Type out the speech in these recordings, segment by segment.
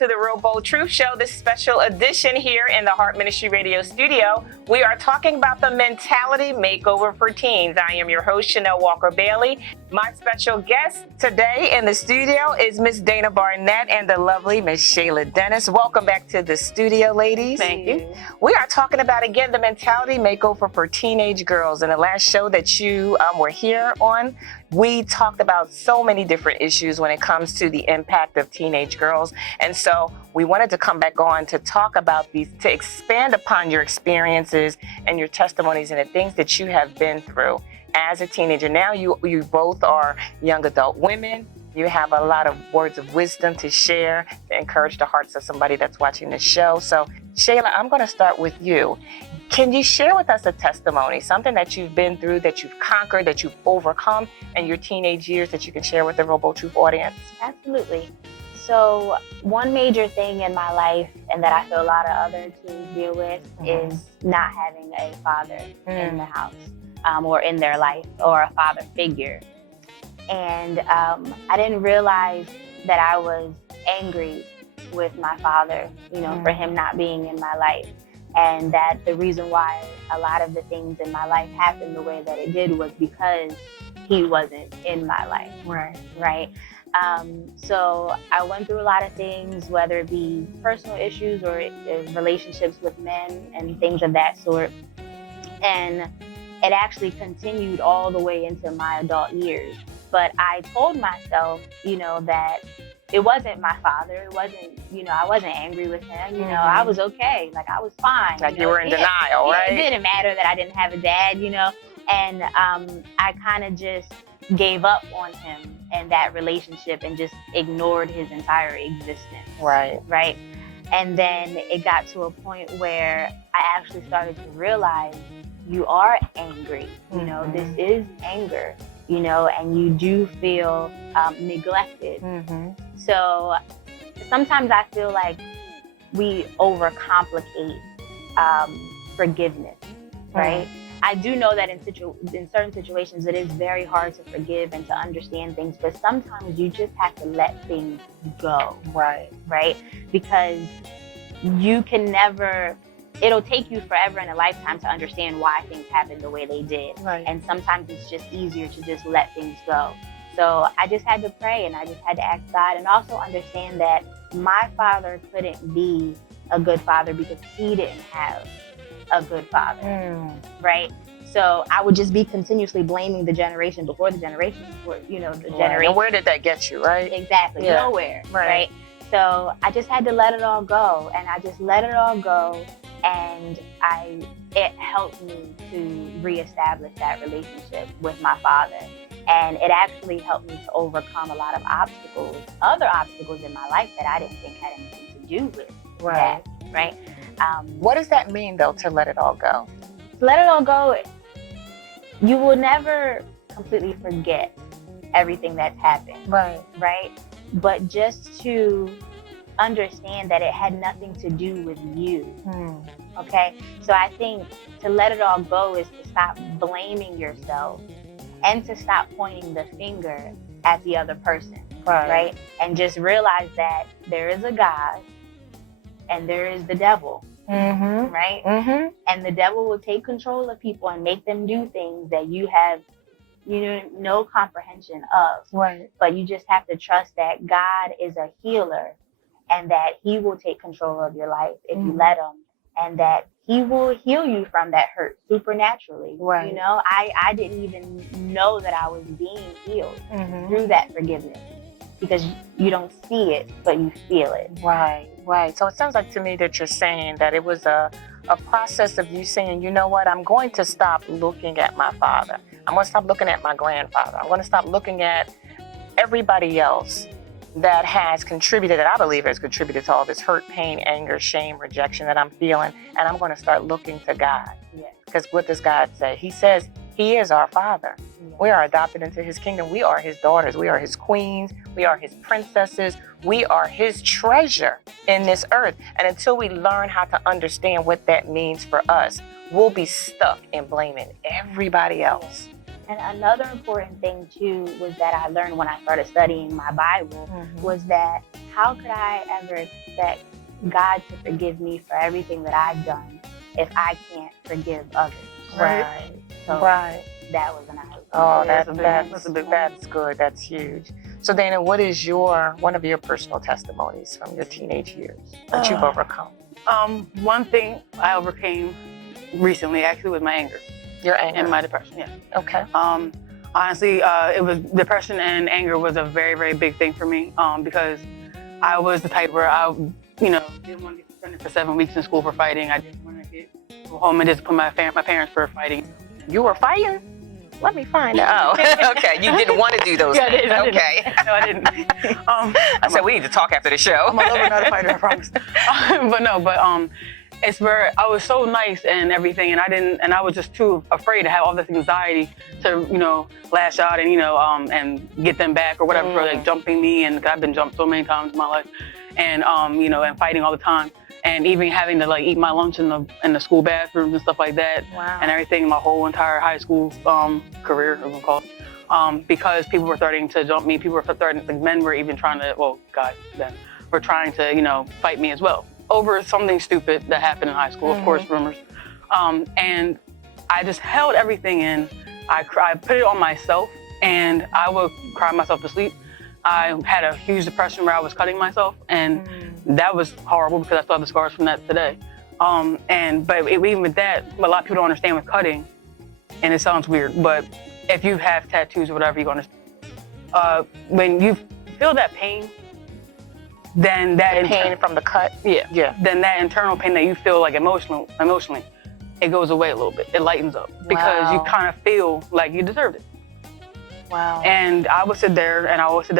to the Real Bold Truth Show, this special edition here in the Heart Ministry Radio studio. We are talking about the mentality makeover for teens. I am your host, Chanel Walker-Bailey. My special guest today in the studio is Miss Dana Barnett and the lovely Miss Shayla Dennis. Welcome back to the studio, ladies. Thank you. We are talking about, again, the mentality makeover for teenage girls. In the last show that you were here on, we talked about so many different issues when it comes to the impact of teenage girls. And so we wanted to come back on to talk about these, to expand upon your experiences and your testimonies and the things that you have been through as a teenager. Now you both are young adult women. You have a lot of words of wisdom to share, to encourage the hearts of somebody that's watching this show. So Shayla, I'm going to start with you. Can you share with us a testimony, something that you've been through, that you've conquered, that you've overcome in your teenage years that you can share with the Real Bold Truth audience? Absolutely. So one major thing in my life, and that I feel a lot of other teens deal with, is not having a father in the house or in their life, or a father figure. And I didn't realize that I was angry with my father, for him not being in my life. And that the reason why a lot of the things in my life happened the way that it did was because he wasn't in my life. Right. So I went through a lot of things, whether it be personal issues or relationships with men and things of that sort. And it actually continued all the way into my adult years. But I told myself, that it wasn't my father. It wasn't, I wasn't angry with him. I was okay. Like, I was fine. Like you were in denial, right? It didn't matter that I didn't have a dad, And I kind of just gave up on him and that relationship and just ignored his entire existence. Right. And then it got to a point where I actually started to realize you are angry. This is anger. And you do feel neglected. So sometimes I feel like we overcomplicate forgiveness, right? I do know that in certain situations it is very hard to forgive and to understand things, but sometimes you just have to let things go. Right? Because you can never... It'll take you forever in a lifetime to understand why things happened the way they did. And sometimes it's just easier to just let things go. So I just had to pray, and I just had to ask God, and also understand that my father couldn't be a good father because he didn't have a good father. Right? So I would just be continuously blaming the generation before the generation before, the generation. And where did that get you, right? Exactly. Yeah. Nowhere. Right? So I just had to let it all go, and I just let it all go. And it helped me to reestablish that relationship with my father. And it actually helped me to overcome a lot of other obstacles in my life that I didn't think had anything to do with that, right? What does that mean, though, to let it all go? To let it all go, you will never completely forget everything that's happened, right? But just to understand that it had nothing to do with you. Okay? So I think to let it all go is to stop blaming yourself and to stop pointing the finger at the other person. Right? And just realize that there is a God and there is the devil. Right? And the devil will take control of people and make them do things that you have no comprehension of. But you just have to trust that God is a healer, and that he will take control of your life if you let him, and that he will heal you from that hurt supernaturally. I didn't even know that I was being healed through that forgiveness, because you don't see it, but you feel it. Right. So it sounds like to me that you're saying that it was a process of you saying, you know what, I'm going to stop looking at my father. I'm going to stop looking at my grandfather. I'm going to stop looking at everybody else that has contributed, that I believe has contributed to all this hurt, pain, anger, shame, rejection that I'm feeling. And I'm going to start looking to God. Because what does God say? He says he is our father. We are adopted into his kingdom. We are his daughters. We are his queens. We are his princesses. We are his treasure in this earth. And until we learn how to understand what that means for us, we'll be stuck in blaming everybody else. And another important thing too was that I learned when I started studying my Bible was that how could I ever expect God to forgive me for everything that I've done if I can't forgive others? Right. So that was an eye. Oh, that's good. That's huge. So Dana, what is one of your personal testimonies from your teenage years that you've overcome? One thing I overcame recently actually was my anger. Your anger? And my depression, yeah. Okay. Honestly, it was depression and anger was a very, very big thing for me because I was the type where I, didn't want to get suspended for 7 weeks in school for fighting. I didn't want to go home and discipline my parents for fighting. You were fighting? Let me find out. Oh, okay. You didn't want to do those things. I didn't. Okay. No, I didn't. I said we need to talk after the show. I'm a lover, not a fighter, I promise. It's where I was so nice and everything, and I was just too afraid to have all this anxiety to, lash out and get them back or whatever for like jumping me, and I've been jumped so many times in my life, and and fighting all the time, and even having to like eat my lunch in the school bathrooms and stuff like that, and everything, my whole entire high school career, I'm gonna call it, because people were starting to jump me, men were even trying to, guys then were trying to, fight me as well. Over something stupid that happened in high school, of course, rumors. And I just held everything in. I put it on myself, and I would cry myself to sleep. I had a huge depression where I was cutting myself, and that was horrible because I still have the scars from that today. Even with that, a lot of people don't understand with cutting, and it sounds weird, but if you have tattoos or whatever, you understand. When you feel that pain, then that pain from the cut, then that internal pain that you feel like emotionally, it goes away a little bit. It lightens up because you kind of feel like you deserved it. Wow. And I would sit there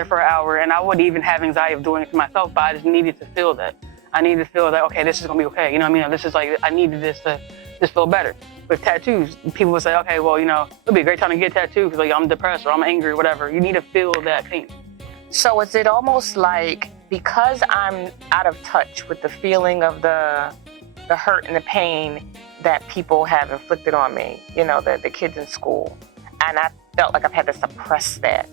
for an hour, and I wouldn't even have anxiety of doing it to myself, but I just needed to feel that. I needed to feel that, okay, this is gonna be okay. You know what I mean? This is like, I needed this to just feel better. With tattoos, people would say, okay, well, it'll be a great time to get a tattoo because like I'm depressed or I'm angry or whatever. You need to feel that pain. So is it almost like, because I'm out of touch with the feeling of the hurt and the pain that people have inflicted on me, the kids in school, and I felt like I've had to suppress that.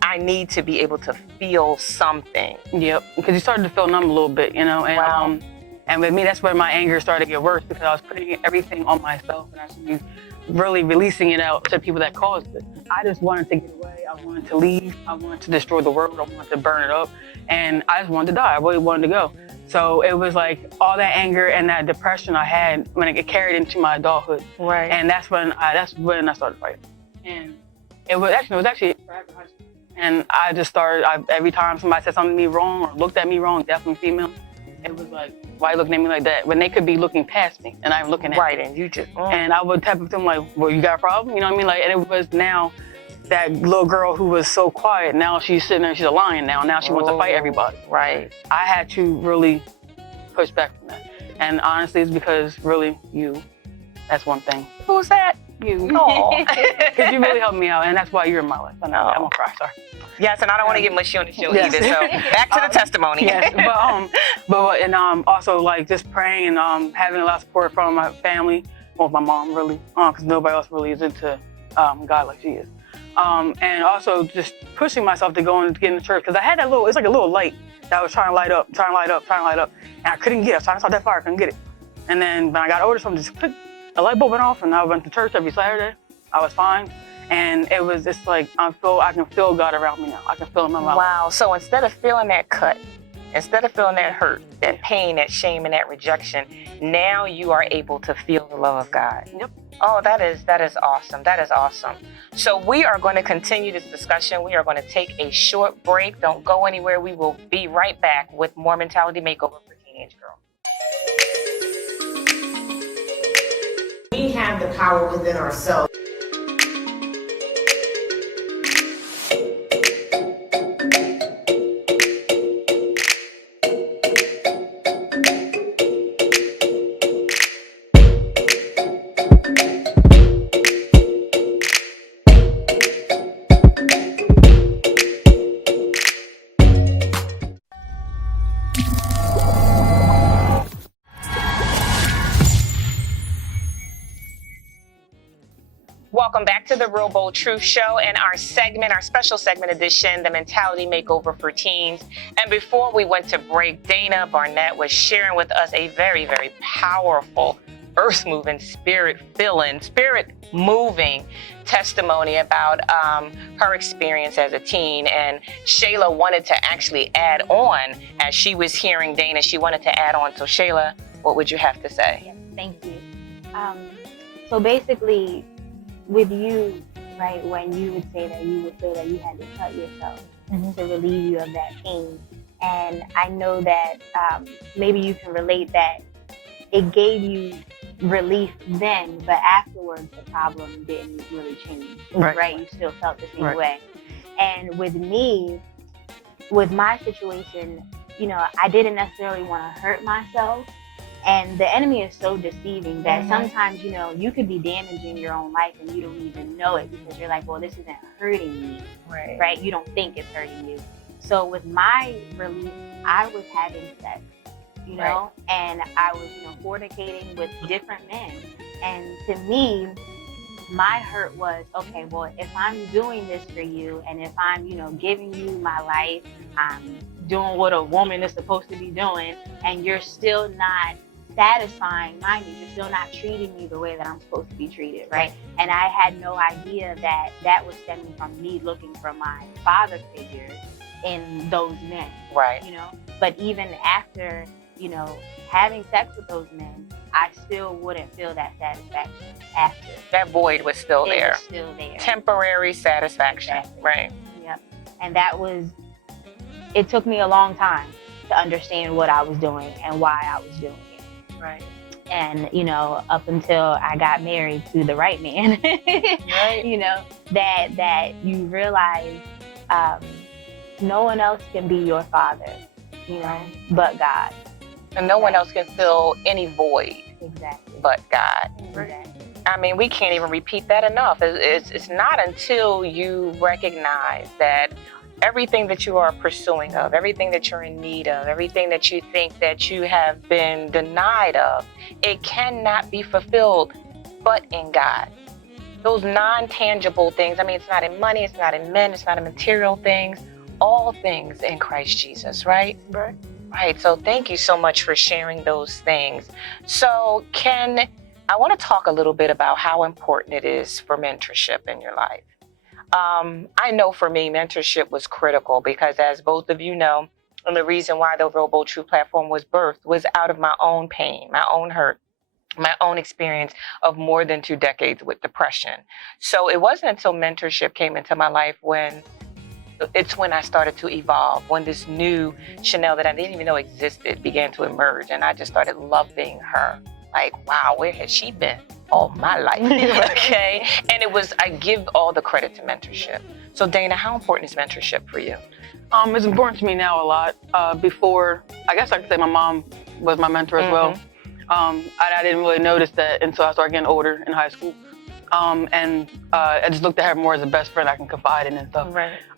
I need to be able to feel something. Yep, because you started to feel numb a little bit, and and with me, that's where my anger started to get worse because I was putting everything on myself and actually really releasing it out to people that caused it. I just wanted to get away. I wanted to leave. I wanted to destroy the world. I wanted to burn it up. And I just wanted to die. I really wanted to go. So it was like all that anger and that depression I had when it carried into my adulthood. Right. And that's when I started fighting. And it was actually after high school. And I just started, every time somebody said something to me wrong or looked at me wrong, definitely female, it was like, why are you looking at me like that? When they could be looking past me and I'm looking at right, me. And you just... And I would tap with them like, well, you got a problem? You know what I mean? Like, and it was now that little girl who was so quiet, now she's sitting there, she's a lion now. Now she wants to fight everybody. Right. I had to really push back from that. And honestly, it's because really that's one thing. Who's that? You. Because you really helped me out, and that's why you're in my life. I know. I'm gonna cry, sorry. Yes, and I don't want to get mushy on the show either, so back to the testimony. Yes, but also like just praying and having a lot of support from my family, well, my mom really, because nobody else really is into God like she is. And also just pushing myself to go and get into church, because I had that it's like a little light that I was trying to light up, and I couldn't get it. I was trying to start that fire, I couldn't get it. And then when I got older, something just clicked, the light bulb went off, and I went to church every Saturday. I was fine. And it was just like, I can feel God around me now. I can feel him in my life. Wow, so instead of feeling that cut, instead of feeling that hurt, that pain, that shame, and that rejection, now you are able to feel the love of God. Yep. Oh, that is awesome. That is awesome. So we are going to continue this discussion. We are going to take a short break. Don't go anywhere. We will be right back with more Mentality Makeover for Teenage Girl. We have the power within ourselves. Welcome back to the Real Bold Truth Show and our special segment edition, the Mentality Makeover for Teens. And before we went to break, Dana Barnett was sharing with us a very, very powerful, earth-moving, spirit-moving testimony about her experience as a teen. And Shayla wanted to actually add on, as she was hearing Dana, she wanted to add on. So Shayla, what would you have to say? Yes, thank you. So basically, with you, right, when you would say that you had to cut yourself to relieve you of that pain. And I know that maybe you can relate that it gave you relief then, but afterwards the problem didn't really change, right? You still felt the same way. And with me, with my situation, you know, I didn't necessarily want to hurt myself. And the enemy is so deceiving that sometimes, you know, you could be damaging your own life and you don't even know it because you're like, well, this isn't hurting me, right? You don't think it's hurting you. So with my relief, I was having sex, you know, and I was, you know, fornicating with different men. And to me, my hurt was, okay, well, if I'm doing this for you and if I'm, you know, giving you my life, I'm doing what a woman is supposed to be doing, and you're still not satisfying my needs, you're still not treating me the way that I'm supposed to be treated, right? And I had no idea that that was stemming from me looking for my father figure in those men, you know? But even after, you know, having sex with those men, I still wouldn't feel that satisfaction after. That void was still there. It was still there. Temporary satisfaction, right? Yep. And that was, it took me a long time to understand what I was doing and why I was doing it. Right. And, you know, up until I got married to the right man, you know, that you realize no one else can be your father, you know, but God. And no one else can fill any void but God. Exactly. I mean, we can't even repeat that enough. It's not until you recognize that everything that you are pursuing of, everything that you're in need of, everything that you think that you have been denied of, it cannot be fulfilled but in God. Those non-tangible things, I mean, it's not in money, it's not in men, it's not in material things, all things in Christ Jesus, right? Right, so thank you so much for sharing those things. So I want to talk a little bit about how important it is for mentorship in your life. I know for me, mentorship was critical because, as both of you know, and the reason why the Real Bold Truth platform was birthed was out of my own pain, my own hurt, my own experience of more than 2 decades with depression. So it wasn't until mentorship came into my life when I started to evolve, when this new Chanel that I didn't even know existed began to emerge, and I just started loving her. Like, wow, where has she been all my life? Okay. And I give all the credit to mentorship. So Dana, how important is mentorship for you? It's important to me now a lot. Before, I guess I could say my mom was my mentor as well. I didn't really notice that until I started getting older in high school. And I just looked at her more as a best friend I can confide in and stuff.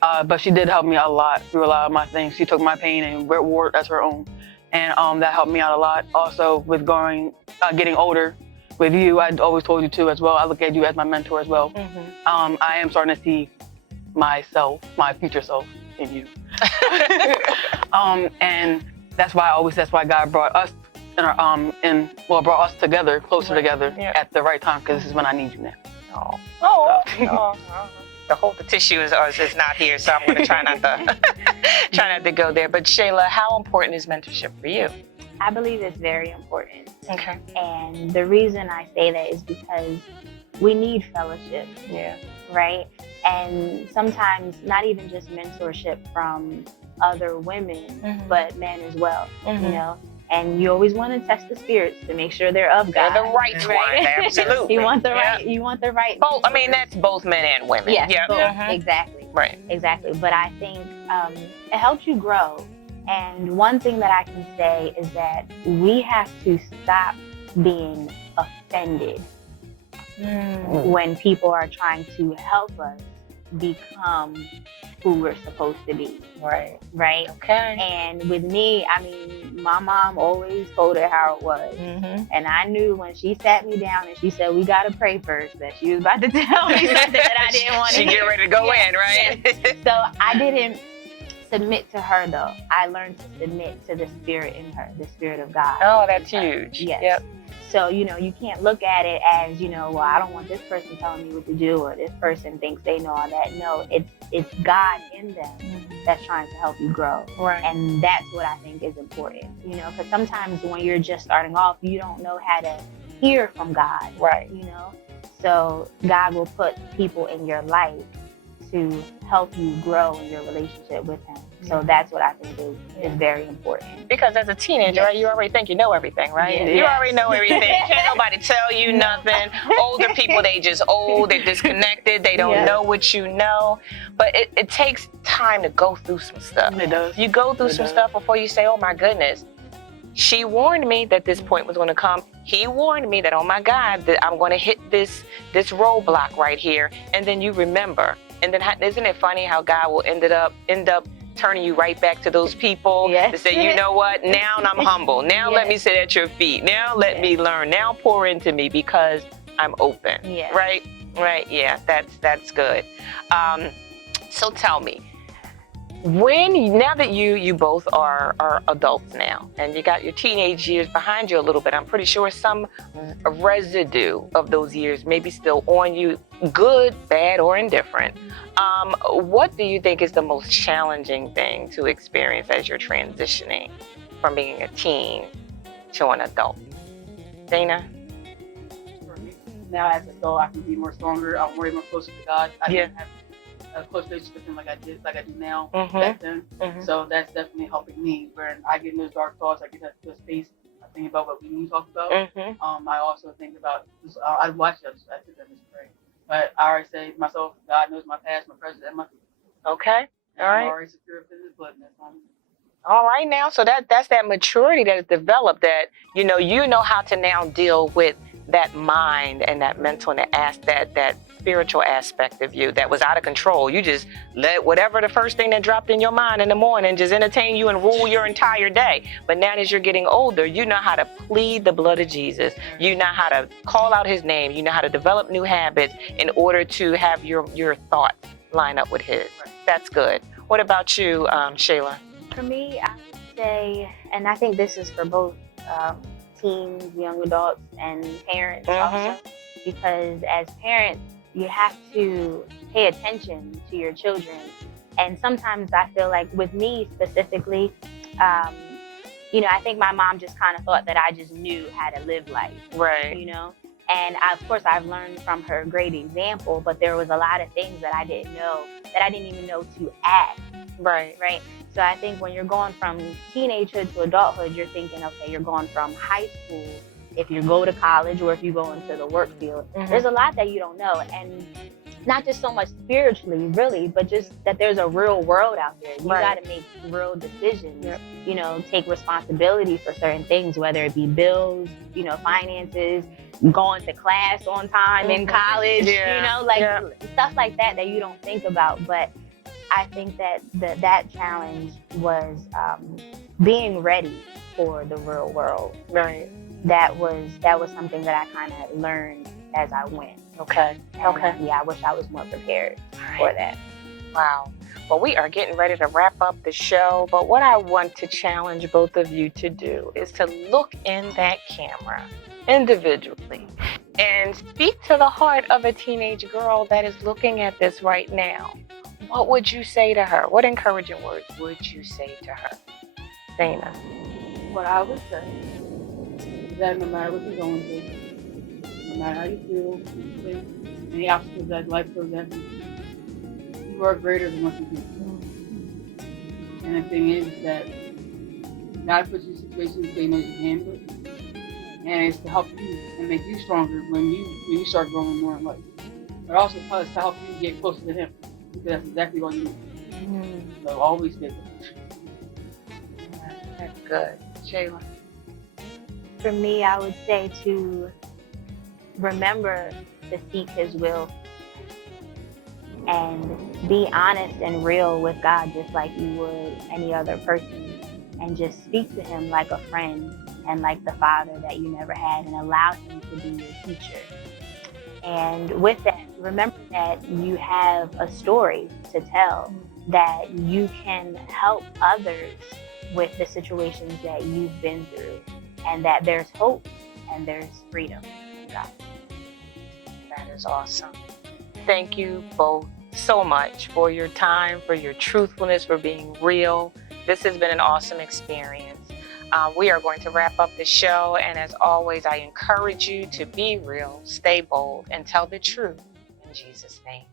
But she did help me a lot through a lot of my things. She took my pain and wore it as her own. And that helped me out a lot. Also, with getting older, with you, I always told you too as well. I look at you as my mentor as well. I am starting to see myself, my future self in you. And that's why God brought us brought us together, closer together at the right time, because this is when I need you now. The tissue is not here, so I'm going to try not to go there. But Shayla, how important is mentorship for you? I believe it's very important. Okay. And the reason I say that is because we need fellowship. Right? And sometimes not even just mentorship from other women, but men as well, you know? And you always want to test the spirits to make sure they're of God. They're the right one, absolutely. You want the right. Both. I mean, that's both men and women. Exactly. Right. Exactly. But I think it helps you grow. And one thing that I can say is that we have to stop being offended when people are trying to help us become who we're supposed to be. Right. Right. Okay. And with me, I mean, my mom always told it how it was. Mm-hmm. And I knew when she sat me down and she said, we got to pray first, that she was about to tell me something that I didn't want to She hear. get ready to go in, right? Yes. So I didn't submit to her, though. I learned to submit to the spirit in her, the spirit of God. Oh, that's huge. Yes. Yep. So, you know, you can't look at it as, you know, well, I don't want this person telling me what to do, or this person thinks they know all that. No, it's God in them that's trying to help you grow. Right. And that's what I think is important, you know, because sometimes when you're just starting off, you don't know how to hear from God. Right. You know, so God will put people in your life to help you grow in your relationship with Him. So that's what I think is very important. Because as a teenager, right, you already think you know everything, right? Yes. You already know everything. Can't nobody tell you nothing. Older people, they just old, they're disconnected, they don't know what you know. But it takes time to go through some stuff. It does. You go through some stuff before you say, oh my goodness, she warned me that this point was going to come. He warned me that, oh my God, that I'm going to hit this roadblock right here. And then you remember. And then isn't it funny how God will end up turning you right back to those people to say, you know what, now I'm humble. Now let me sit at your feet. Now let me learn. Now pour into me because I'm open. Right? Right. Yeah, that's good. So tell me, now that you both are adults now and you got your teenage years behind you a little bit, I'm pretty sure some residue of those years may be still on you, good, bad, or indifferent. What do you think is the most challenging thing to experience as you're transitioning from being a teen to an adult? Dana? For me, now as an adult, I can be more stronger. I'm way more closer to God. I didn't have a close relationship with Him like I do now back then. So that's definitely helping me. When I get in those dark thoughts, I get that space. I think about what we talked about. I also think about I watch it. I sit there and just pray. But I already say to myself, God knows my past, my present, and my future. Okay. All right. I'm already secure in His blood. All right now. So that's that maturity that is developed, that you know how to now deal with that mind and that mental and that spiritual aspect of you that was out of control. You just let whatever the first thing that dropped in your mind in the morning just entertain you and rule your entire day. But now as you're getting older, you know how to plead the blood of Jesus. You know how to call out His name. You know how to develop new habits in order to have your thoughts line up with His. That's good. What about you, Shayla? For me, I would say, and I think this is for both teens, young adults, and parents also, because as parents, you have to pay attention to your children. And sometimes I feel like with me specifically, I think my mom just kind of thought that I just knew how to live life. Right. And of course I've learned from her a great example, but there was a lot of things that I didn't know, that I didn't even know to ask. Right. Right. So I think when you're going from teenagehood to adulthood, you're thinking, okay, you're going from high school, if you go to college or if you go into the work field, there's a lot that you don't know. And not just so much spiritually, really, but just that there's a real world out there. You got to make real decisions, take responsibility for certain things, whether it be bills, finances, going to class on time in college, stuff like that you don't think about. But I think that that challenge was being ready for the real world. Right. That was something that I kind of learned as I went. Okay. And, I wish I was more prepared for that. Wow. Well, we are getting ready to wrap up the show, but what I want to challenge both of you to do is to look in that camera individually and speak to the heart of a teenage girl that is looking at this right now. What would you say to her? What encouraging words would you say to her? Dana? What I would say is that no matter what you're going through, no matter how you feel, any obstacles that life throws at you, you are greater than what you do. And the thing is that God puts you in situations that He knows you can handle it. And it's to help you and make you stronger when you start growing more in life. But also it's to help you get closer to Him. Because that's exactly what you need. So always stay there. That's good. Shayla? For me, I would say to remember to seek His will. and be honest and real with God just like you would any other person, and just speak to him like a friend and like the father that you never had, and allow him to be your teacher. And with that, remember that you have a story to tell, that you can help others with the situations that you've been through, and that there's hope and there's freedom in God. That is awesome. Thank you both so much for your time, for your truthfulness, for being real. This has been an awesome experience. We are going to wrap up the show, and as always, I encourage you to be real, stay bold, and tell the truth in Jesus' name.